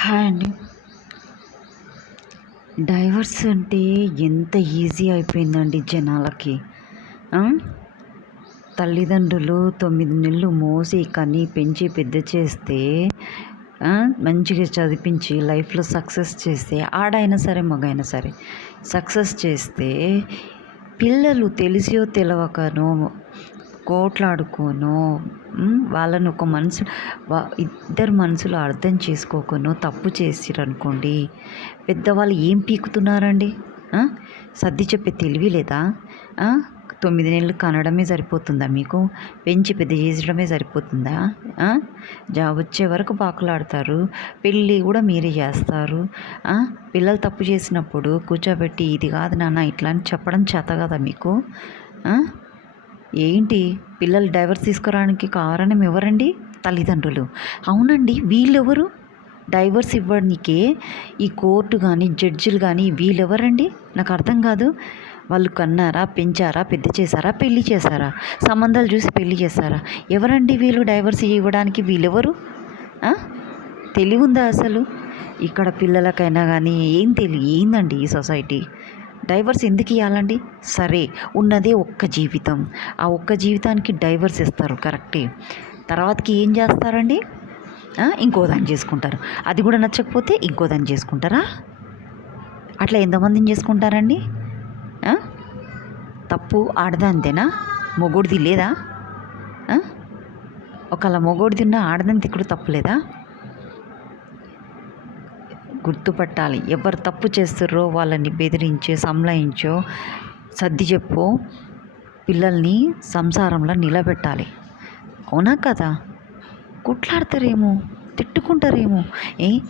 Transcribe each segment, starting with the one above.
Hi అండి. Divorce అంటే ఎంత ఈజీ అయిపోయిందండి జనాలకి. ఆ! తల్లిదండ్రులు 9 నెలలు మోసి, కని, పెంచి పెద్ద చేస్తే, మంచిగా చదివించి లైఫ్‌లో సక్సెస్ చేస్తే, ఆడైనా సరే, మగైనా సరే సక్సెస్ చేస్తే, పిల్లలు తెలిసో తెలవకనో కోట్లాడుకోనో, వాళ్ళని ఒక మనసు ఇద్దరు మనసులు అర్థం చేసుకోకనో తప్పు చేసిరనుకోండి, పెద్దవాళ్ళు ఏం పీకుతున్నారండి? సర్ది చెప్పే తెలివి లేదా? 9 నెలలు కనడమే సరిపోతుందా మీకు? పెంచి పెద్ద చేసడమే సరిపోతుందా? వచ్చే వరకు పాకులాడతారు. పెళ్ళి కూడా మీరే చేస్తారు. పిల్లలు తప్పు చేసినప్పుడు కూర్చోబెట్టి ఇది కాదు నాన్న ఇట్లా అని చెప్పడం చేత కదా మీకు? ఏంటి పిల్లలు డైవర్స్ తీసుకురావడానికి కారణం ఎవరండి? తల్లిదండ్రులు. అవునండి, వీళ్ళెవరు డైవర్స్ ఇవ్వడానికే? ఈ కోర్టు కానీ, జడ్జిలు కానీ వీళ్ళెవరండి? నాకు అర్థం కాదు. వాళ్ళు కన్నారా, పెంచారా, పెద్ద చేశారా, పెళ్ళి చేశారా? సంబంధాలు చూసి పెళ్ళి చేశారా? ఎవరండి వీళ్ళు డైవర్స్ ఇవ్వడానికి? వీళ్ళెవరు? తెలివుందా అసలు? ఇక్కడ పిల్లలకైనా కానీ ఏందండి ఈ సొసైటీ? డైవర్స్ ఎందుకు ఇవ్వాలండి? సరే, ఉన్నదే ఒక్క జీవితం. ఆ ఒక్క జీవితానికి డైవర్స్ ఇస్తారు, కరెక్టే. తర్వాతకి ఏం చేస్తారండి? ఇంకో దాన్ని చేసుకుంటారు. అది కూడా నచ్చకపోతే ఇంకో దాన్ని చేసుకుంటారా? అట్లా ఎంతమందిని చేసుకుంటారండి? తప్పు ఆడదాంతేనా? మొగోడిది లేదా? ఒకవేళ మొగోడిది ఉన్న ఆడదాని తిక్కుడు తప్పులేదా? గుర్తుపట్టాలి. ఎవరు తప్పు చేస్తారో వాళ్ళని బెదిరించో, సంలాయించో, సర్ది చెప్పో పిల్లల్ని సంసారంలో నిలబెట్టాలి. అవునా కదా? కొట్లాడతారేమో, తిట్టుకుంటారేమో.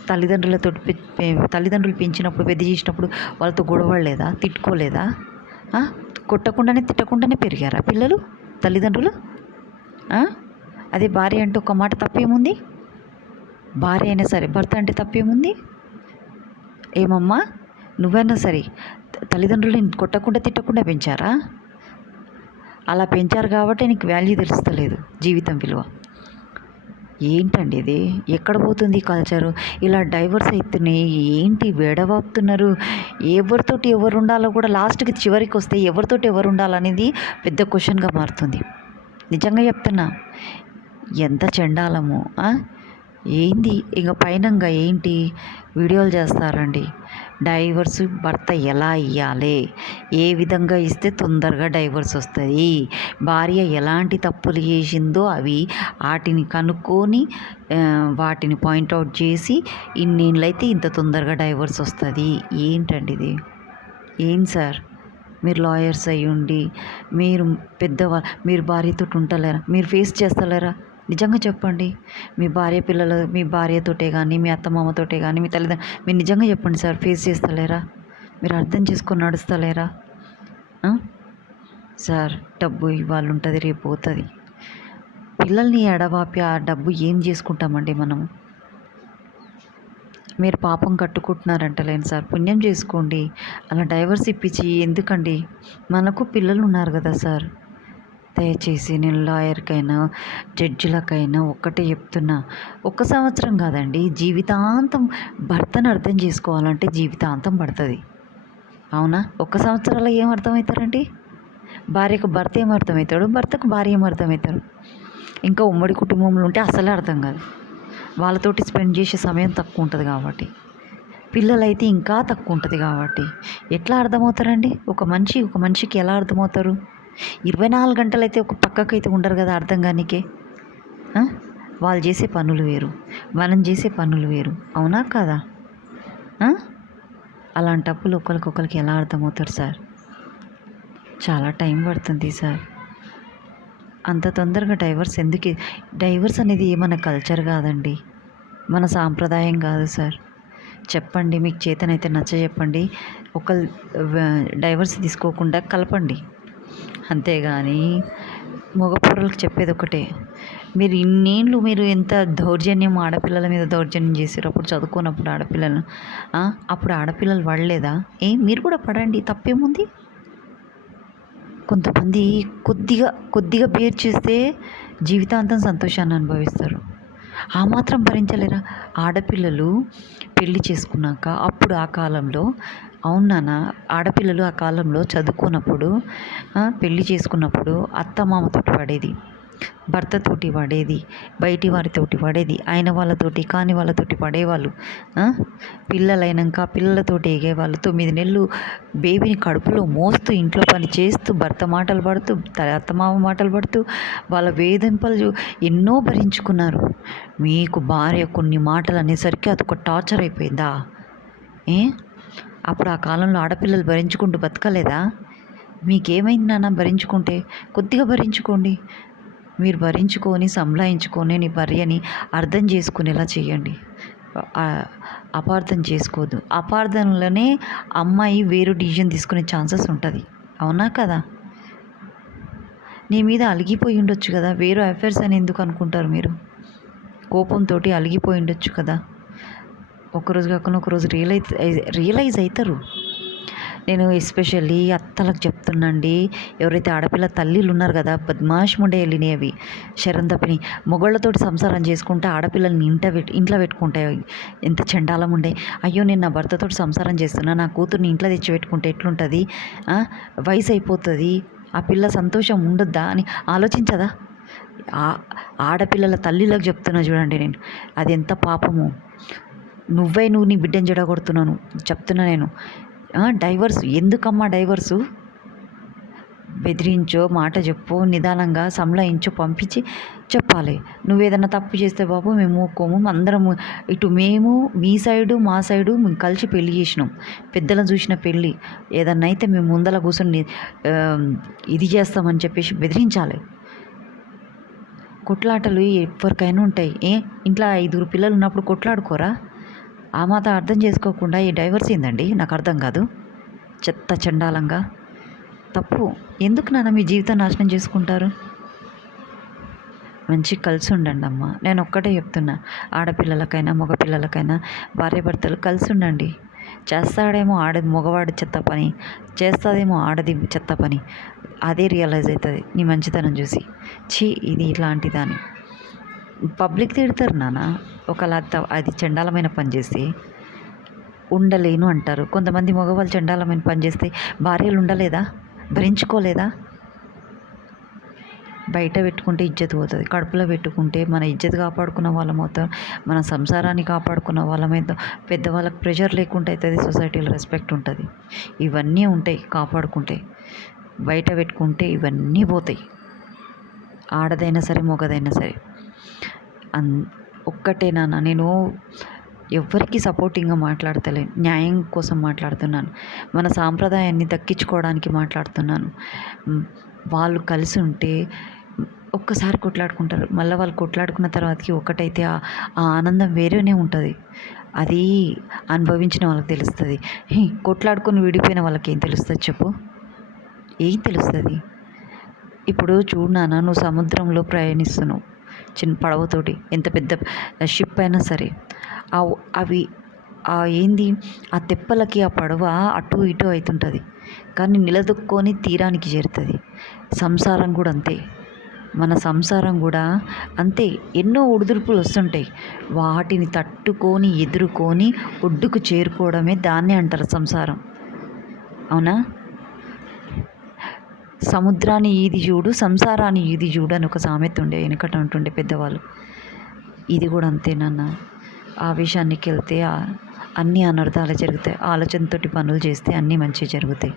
తల్లిదండ్రులు పెంచినప్పుడు, పెద్ద చేసినప్పుడు వాళ్ళతో గొడవలేదా? తిట్టుకోలేదా? కొట్టకుండానే తిట్టకుండానే పెరిగారా పిల్లలు, తల్లిదండ్రులు? అదే భార్య అంటే ఒక మాట తప్పేముంది? భార్య అయినా సరే భర్త అంటే తప్పేముంది? ఏమమ్మా, నువ్వైనా సరే తల్లిదండ్రులని కొట్టకుండా తిట్టకుండా పెంచారా? అలా పెంచారు కాబట్టి నీకు వాల్యూ తెలుస్తలేదు, జీవితం విలువ. ఏంటండి ఇది? ఎక్కడ పోతుంది కల్చరు? ఇలా డైవర్స్ అవుతున్నాయి. ఏంటి వెడవాపుతున్నారు? ఎవరితోటి ఎవరు ఉండాలో కూడా లాస్ట్కి చివరికి వస్తే ఎవరితోటి ఎవరు ఉండాలనేది పెద్ద క్వశ్చన్గా మారుతుంది. నిజంగా చెప్తున్నా, ఎంత చెండాలము. ఏంది ఇక పైనంగా ఏంటి వీడియోలు చేస్తారండి. డైవర్స్ భర్త ఎలా ఇవ్వాలి, ఏ విధంగా ఇస్తే తొందరగా డైవర్స్ వస్తుంది, భార్య ఎలాంటి తప్పులు చేసిందో వాటిని కనుక్కొని వాటిని పాయింట్అవుట్ చేసి ఇన్నేళ్ళైతే ఇంత తొందరగా డైవర్స్ వస్తుంది. ఏంటండి ఇది? ఏం సార్, మీరు లాయర్స్ అయ్యి ఉండి మీరు భార్యతో ఉంటలేరా? మీరు ఫేస్ చేస్తలేరా? నిజంగా చెప్పండి. మీ భార్యతోటే కానీ, మీ అత్తమామతోటే కానీ, మీ తల్లిదండ్రులు, మీరు నిజంగా చెప్పండి సార్, ఫేస్ చేస్తలేరా? మీరు అర్థం చేసుకొని నడుస్తలేరా? సార్, డబ్బు ఇవాళ ఉంటుంది, రేపు పోతుంది. పిల్లల్ని ఎడబాపి ఆ డబ్బు ఏం చేసుకుంటామండి మనము? మీరు పాపం కట్టుకుంటున్నారంటలేను సార్, పుణ్యం చేసుకోండి. అలా డైవర్స్ ఇప్పించి ఎందుకండి? మనకు పిల్లలు ఉన్నారు కదా సార్. దయచేసి నేను లాయర్కైనా, జడ్జిలకైనా ఒక్కటే చెప్తున్నా, 1 సంవత్సరం కాదండి, జీవితాంతం. భర్తను అర్థం చేసుకోవాలంటే జీవితాంతం పడుతుంది. అవునా? 1 సంవత్సరాలు ఏం అర్థమవుతారండి? భార్యకు భర్త ఏం అర్థమవుతాడు, భర్తకు భార్య ఏం అర్థమవుతారు? ఇంకా ఉమ్మడి కుటుంబంలో ఉంటే అసలే అర్థం కాదు. వాళ్ళతోటి స్పెండ్ చేసే సమయం తక్కువ ఉంటుంది కాబట్టి, పిల్లలైతే ఇంకా తక్కువ ఉంటుంది కాబట్టి ఎట్లా అర్థమవుతారండి? ఒక మనిషికి ఎలా అర్థమవుతారు? 24 గంటలైతే ఒక పక్కకైతే ఉండరు కదా అర్థం కానీకే. వాళ్ళు చేసే పనులు వేరు, మనం చేసే పనులు వేరు. అవునా కదా? అలాంటప్పుడు ఒకరికొకరికి ఎలా అర్థమవుతారు సార్? చాలా టైం పడుతుంది సార్. అంత తొందరగా డైవర్స్ అనేది మన కల్చర్ కాదండి, మన సాంప్రదాయం కాదు సార్. చెప్పండి, మీకు చేతనైతే నచ్చ చెప్పండి. డైవర్స్ తీసుకోకుండా కలపండి, అంతేగాని మగపూర్లకు చెప్పేది ఒకటే. మీరు ఇన్నేళ్ళు మీరు ఎంత ఆడపిల్లల మీద దౌర్జన్యం చేసారు. అప్పుడు చదువుకున్నప్పుడు ఆడపిల్లలు, అప్పుడు ఆడపిల్లలు పడలేదా? మీరు కూడా పడండి, తప్పేముంది? కొంతమంది కొద్దిగా బేర్ చేస్తే జీవితాంతం సంతోషాన్ని అనుభవిస్తారు. ఆ మాత్రం భరించలేరా? ఆడపిల్లలు పెళ్లి చేసుకున్నాక అప్పుడు ఆ కాలంలో అవును నాన్న, ఆడపిల్లలు ఆ కాలంలో చదువుకున్నప్పుడు పెళ్లి చేసుకున్నప్పుడు అత్తమామతోటి పడేది, భర్తతోటి పడేది, బయటి వారితోటి పడేది, అయిన వాళ్ళతోటి కాని వాళ్ళతోటి పడేవాళ్ళు. పిల్లలైనాక పిల్లలతోటి ఎగేవాళ్ళు. 9 నెలలు బేబీని కడుపులో మోస్తూ ఇంట్లో పని చేస్తూ భర్త మాటలు పడుతూ అత్తమామ మాటలు పడుతూ వాళ్ళ వేధింపులు ఎన్నో భరించుకున్నారు. మీకు భార్య కొన్ని మాటలు అనేసరికి అదొక టార్చర్ అయిపోయిందా? ఏ అప్పుడు ఆ కాలంలో ఆడపిల్లలు భరించుకుంటూ బతకలేదా? మీకేమైంది నాన్న భరించుకుంటే? కొద్దిగా భరించుకోండి. మీరు భరించుకొని సంభాయించుకొని నీ భార్యని అర్థం చేసుకునేలా చేయండి. అపార్థం చేసుకోవద్దు. అపార్థంలోనే అమ్మాయి వేరు డిసిజన్ తీసుకునే ఛాన్సెస్ ఉంటుంది. అవునా కదా? నీ మీద అలిగిపోయి ఉండొచ్చు కదా, వేరే అఫైర్స్ అని ఎందుకు అనుకుంటారు మీరు? కోపంతో అలిగిపోయి ఉండొచ్చు కదా. ఒకరోజు కాకుండా ఒకరోజు రియలైజ్ అవుతారు. నేను ఎస్పెషల్లీ అత్తలకు చెప్తున్నాండి, ఎవరైతే ఆడపిల్ల తల్లిలు ఉన్నారు కదా, బద్మాష్ ముండే వెళ్ళినాయి అవి, శరం తప్పిని మొగళ్ళతోటి సంసారం చేసుకుంటే ఆడపిల్లల్ని ఇంట్లో పెట్టుకుంటాయి. ఎంత చండాలం ఉండే. అయ్యో నేను నా భర్తతోటి సంసారం చేస్తున్నా, నా కూతుర్ని ఇంట్లో తెచ్చి పెట్టుకుంటే ఎట్లుంటుంది, వయసు అయిపోతుంది, ఆ పిల్ల సంతోషం ఉండొద్దా అని ఆలోచించదా? ఆడపిల్లల తల్లిలకు చెప్తున్నా చూడండి నేను, అది ఎంత పాపము. నువ్వు నీ బిడ్డని జడగొడుతున్నాను చెప్తున్నా నేను. డైవర్స్ ఎందుకమ్మా? డైవర్సు బెదిరించో, మాట చెప్పు, నిదానంగా సంలయించో, పంపించి చెప్పాలి. నువ్వేదన్నా తప్పు చేస్తే బాబు మేము ఊరుకోము, అందరము ఇటు మేము మీ సైడు మా సైడు మేము కలిసి పెళ్లి చేసినాం, పెద్దలను చూసిన పెళ్ళి, ఏదన్నా అయితే మేము ముందల కూర్చొని ఇది చేస్తామని చెప్పేసి బెదిరించాలి. కొట్లాటలు ఎవరికైనా ఉంటాయి. ఇంట్లో 5 పిల్లలు ఉన్నప్పుడు కొట్లాడుకోరా? ఆ మాత్రం అర్థం చేసుకోకుండా ఈ డైవర్స్ ఏందండి? నాకు అర్థం కాదు. చెత్త చండాలంగా తప్పు. ఎందుకు నాన్న మీ జీవితం నాశనం చేసుకుంటారు? మంచి కలిసి ఉండండి అమ్మ. నేను ఒక్కటే చెప్తున్నా, ఆడపిల్లలకైనా మగపిల్లలకైనా భార్యాభర్తలు కలిసి ఉండండి. చేస్తాడేమో మగవాడు చెత్త పని, చేస్తుందేమో ఆడది చెత్త పని, అదే రియలైజ్ అవుతుంది నీ మంచితనం చూసి. ఇది ఇట్లాంటిదని పబ్లిక్ తిడతారు నాన్న. అది చండాలమైన పని చేస్తే ఉండలేను అంటారు. కొంతమంది మగవాళ్ళు చండాలమైన పని చేస్తే భార్యలు ఉండలేదా? భరించుకోలేదా? బయట పెట్టుకుంటే ఇజ్జత్ పోతుంది, కడుపులో పెట్టుకుంటే మన ఇజ్జత్ కాపాడుకున్న వాళ్ళమవుతాం, మన సంసారాన్ని కాపాడుకున్న వాళ్ళమైతే, పెద్దవాళ్ళకి ప్రెషర్ లేకుండా అవుతుంది, సొసైటీలో రెస్పెక్ట్ ఉంటుంది. ఇవన్నీ ఉంటాయి కాపాడుకుంటే. బయట పెట్టుకుంటే ఇవన్నీ పోతాయి, ఆడదైనా సరే మగదైనా సరే. ఒక్కటే నాన్న, నేను ఎవరికి సపోర్టింగ్గా మాట్లాడతలేను, న్యాయం కోసం మాట్లాడుతున్నాను, మన సాంప్రదాయాన్ని దక్కించుకోవడానికి మాట్లాడుతున్నాను. వాళ్ళు కలిసి ఉంటే ఒక్కసారి కొట్లాడుకుంటారు, మళ్ళీ వాళ్ళు కొట్లాడుకున్న తర్వాతకి ఒకటైతే ఆ ఆనందం వేరేనే ఉంటుంది. అది అనుభవించిన వాళ్ళకి తెలుస్తుంది. కొట్లాడుకొని విడిపోయిన వాళ్ళకి ఏం తెలుస్తుంది చెప్పు? ఏం తెలుస్తుంది? ఇప్పుడు చూడు నాన్న, నువ్వు సముద్రంలో ప్రయాణిస్తున్నావు చిన్న పడవతోటి, ఎంత పెద్ద షిప్ అయినా సరే, అవి ఏంది ఆ తెప్పలకి ఆ పడవ అటు ఇటు అవుతుంటుంది, కానీ నిలదొక్కొని తీరానికి చేరుతుంది. సంసారం కూడా అంతే, మన సంసారం కూడా అంతే. ఎన్నో ఒడిదుడుకులు వస్తుంటాయి, వాటిని తట్టుకొని ఎదుర్కొని ఒడ్డుకు చేరుకోవడమే దాన్నే అంటారు సంసారం. అవునా? సముద్రాన్ని ఈది చూడు, సంసారాన్ని ఈది చూడు అని ఒక సామెత ఉండే, వెనకట ఉంటుండే పెద్దవాళ్ళు. ఇది కూడా అంతేనన్న. ఆవేశానికి వెళ్తే అన్నీ అనర్థాలు జరుగుతాయి, ఆలోచనతోటి పనులు చేస్తే అన్నీ మంచి జరుగుతాయి.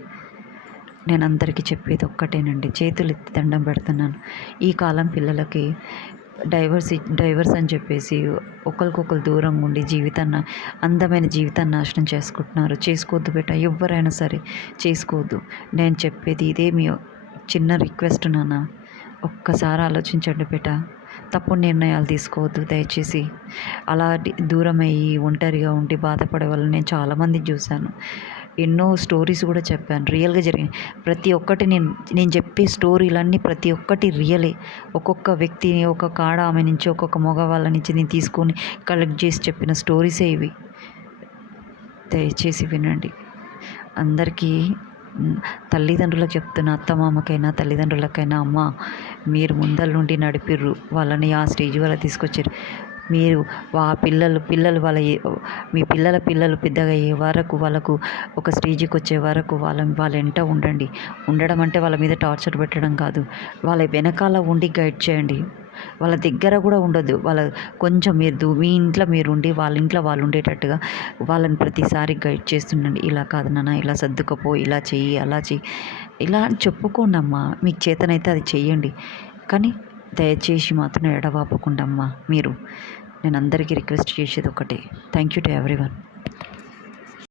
నేను అందరికీ చెప్పేది ఒక్కటేనండి, చేతులు ఎత్తి దండం పెడుతున్నాను. ఈ కాలం పిల్లలకి డైవర్స్ అని చెప్పేసి ఒకరికొకరు దూరంగా ఉండి అందమైన జీవితాన్ని నాశనం చేసుకుంటున్నారు. చేసుకోవద్దు బేట, ఎవరైనా సరే చేసుకోవద్దు. నేను చెప్పేది ఇదే, మీ చిన్న రిక్వెస్ట్ నాన్న, ఒక్కసారి ఆలోచించండి బేట. తప్పుడు నిర్ణయాలు తీసుకోవద్దు దయచేసి. అలా దూరం అయ్యి ఒంటరిగా ఉండి బాధపడే వాళ్ళు నేను చాలామంది చూశాను. ఎన్నో స్టోరీస్ కూడా చెప్పాను, రియల్గా జరిగింది. ప్రతి ఒక్కటి నేను చెప్పే స్టోరీలన్నీ ప్రతి ఒక్కటి రియలే. ఒక్కొక్క వ్యక్తిని, ఒక్కొక్క ఆమె నుంచి, ఒక్కొక్క మగవాళ్ళ నుంచి నేను తీసుకొని కలెక్ట్ చేసి చెప్పిన స్టోరీసే ఇవి. దయచేసి వినండి. అందరికీ తల్లిదండ్రులకు చెప్తున్న, అత్తమామకైనా తల్లిదండ్రులకైనా, అమ్మ మీరు ముందల నుండి నడిపిర్రు, వాళ్ళని ఆ స్టేజ్ వల్ల తీసుకొచ్చారు. మీరు పిల్లలు వాళ్ళ మీ పిల్లలు పెద్దగా అయ్యే వరకు వాళ్ళకు ఒక స్టేజ్కి వచ్చే వరకు వాళ్ళ వెంట ఉండండి. ఉండడం అంటే వాళ్ళ మీద టార్చర్ పెట్టడం కాదు, వాళ్ళ వెనకాల ఉండి గైడ్ చేయండి. వాళ్ళ దగ్గర కూడా ఉండొద్దు. కొంచెం మీ ఇంట్లో మీరు ఉండి వాళ్ళ ఇంట్లో వాళ్ళు ఉండేటట్టుగా వాళ్ళని ప్రతిసారి గైడ్ చేస్తుండండి. ఇలా కాదు నాన్న, ఇలా సర్దుకపో, ఇలా చెయ్యి, అలా చెయ్యి, ఇలా అని చెప్పుకోండి అమ్మా. మీకు చేతనైతే అది చెయ్యండి. కానీ దయచేసి మాత్రం ఎడబాపకుండా అమ్మా మీరు. నేను అందరికీ రిక్వెస్ట్ చేసేది ఒకటే. Thank you to everyone.